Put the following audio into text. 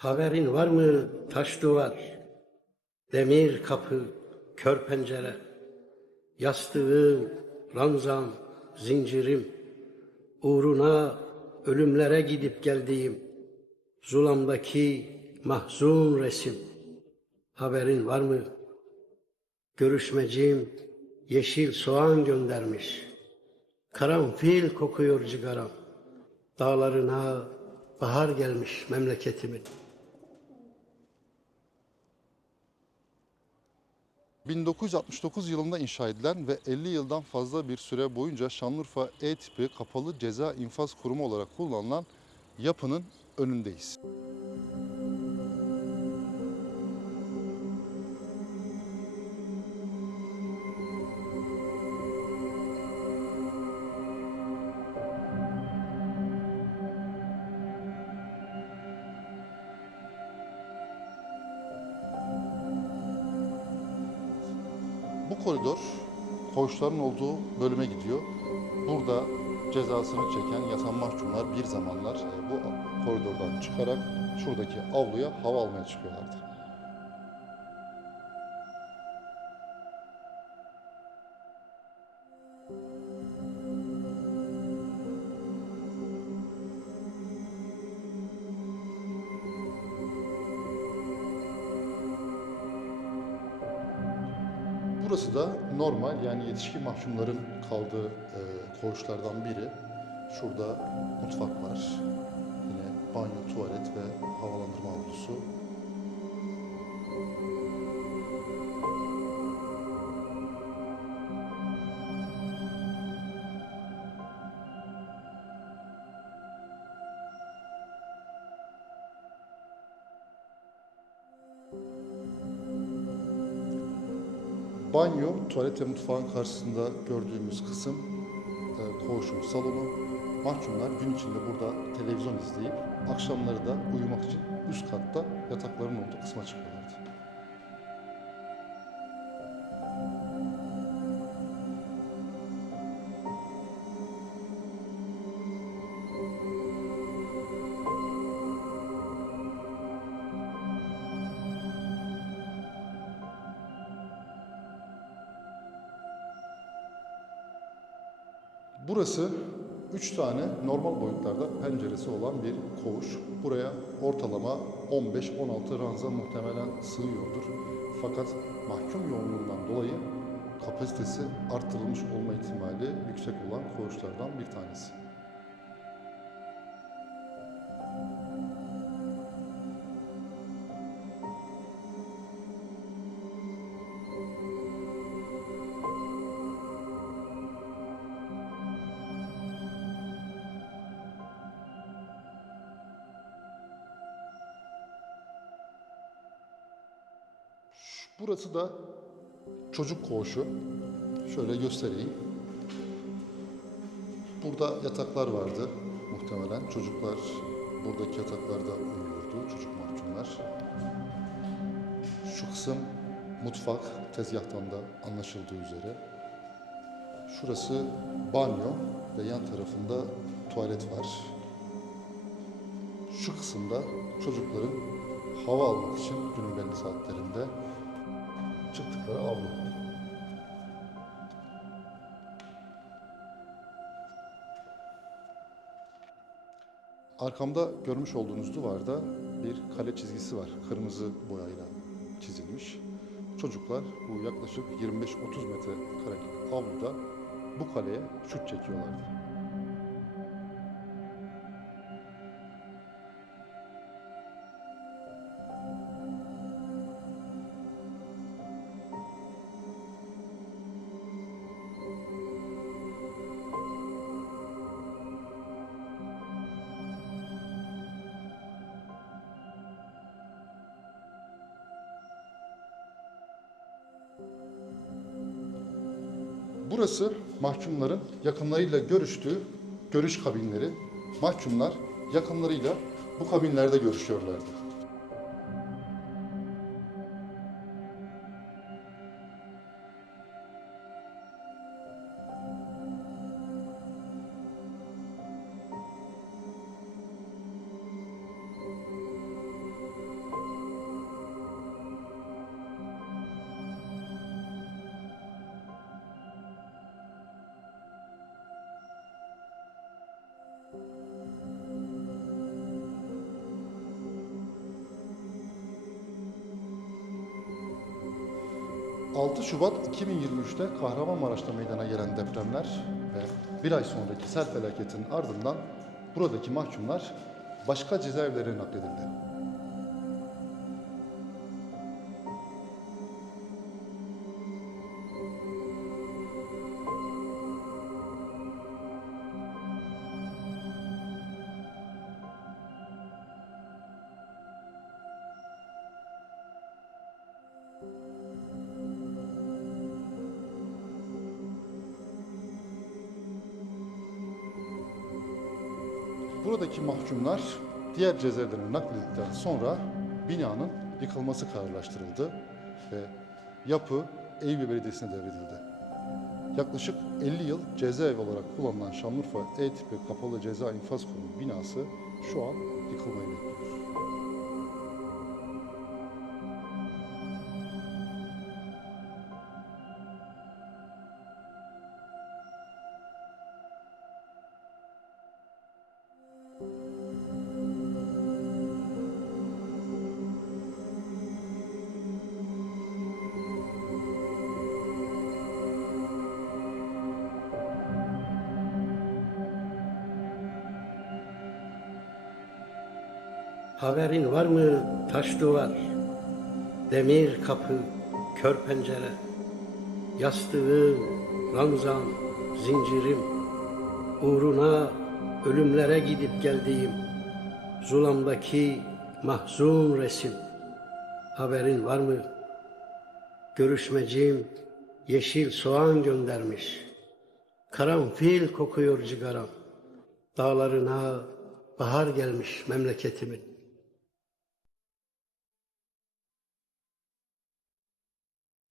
Haberin var mı taş duvar, demir kapı, kör pencere, yastığım, ranzam, zincirim, uğruna ölümlere gidip geldiğim, zulamdaki mahzun resim. Haberin var mı? Görüşmecim yeşil soğan göndermiş. Karanfil kokuyor cigaram. Dağlarına bahar gelmiş memleketimin. 1969 yılında inşa edilen ve 50 yıldan fazla bir süre boyunca Şanlıurfa E tipi kapalı ceza infaz kurumu olarak kullanılan yapının önündeyiz. Koridor koğuşların olduğu bölüme gidiyor. Burada cezasını çeken yatan mahkumlar bir zamanlar e, bu koridordan çıkarak şuradaki avluya hava almaya çıkıyorlardı. Burası da normal yani yetişkin mahkumların kaldığı e, koğuşlardan biri. Şurada mutfak var. Yine banyo, tuvalet ve havalandırma avlusu. Banyo, tuvalet ve mutfağın karşısında gördüğümüz kısım e, koğuşun salonu. Mahkumlar gün içinde burada televizyon izleyip akşamları da uyumak için üst katta yatakların olduğu kısma çıkıyorlardı. Burası üç tane normal boyutlarda penceresi olan bir koğuş. Buraya ortalama 15-16 ranza muhtemelen sığıyordur. Fakat mahkum yoğunluğundan dolayı kapasitesi arttırılmış olma ihtimali yüksek olan koğuşlardan bir tanesi. Burası da çocuk koğuşu. Şöyle göstereyim. Burada yataklar vardı muhtemelen. Çocuklar buradaki yataklarda uyuyordu, çocuk mahkumlar. Şu kısım mutfak, tezgahtan da anlaşıldığı üzere. Şurası banyo ve yan tarafında tuvalet var. Şu kısımda çocukların hava almak için günün belli saatlerinde çıktıkları avlu. Arkamda görmüş olduğunuz duvarda bir kale çizgisi var. Kırmızı boyayla çizilmiş. Çocuklar bu yaklaşık 25-30 metre karelik avluda bu kaleye şut çekiyorlardı. Burası mahkumların yakınlarıyla görüştüğü görüş kabinleri. Mahkumlar yakınlarıyla bu kabinlerde görüşüyorlardı. 6 Şubat 2023'te Kahramanmaraş'ta meydana gelen depremler ve bir ay sonraki sel felaketinin ardından buradaki mahkumlar başka cezaevlerine nakledildi. Buradaki mahkumlar diğer cezaevlerine nakledildikten sonra binanın yıkılması kararlaştırıldı ve yapı Eyüp Belediyesi'ne devredildi. Yaklaşık 50 yıl cezaevi olarak kullanılan Şanlıurfa E tipi kapalı ceza infaz kurumu binası şu an yıkılmayı bekliyor. Haberin var mı taş duvar, demir kapı, kör pencere, yastığım, ranzam, zincirim, uğruna ölümlere gidip geldiğim, zulamdaki mahzun resim. Haberin var mı? Görüşmecim yeşil soğan göndermiş. Karanfil kokuyor cigaram. Dağlarına bahar gelmiş memleketimin.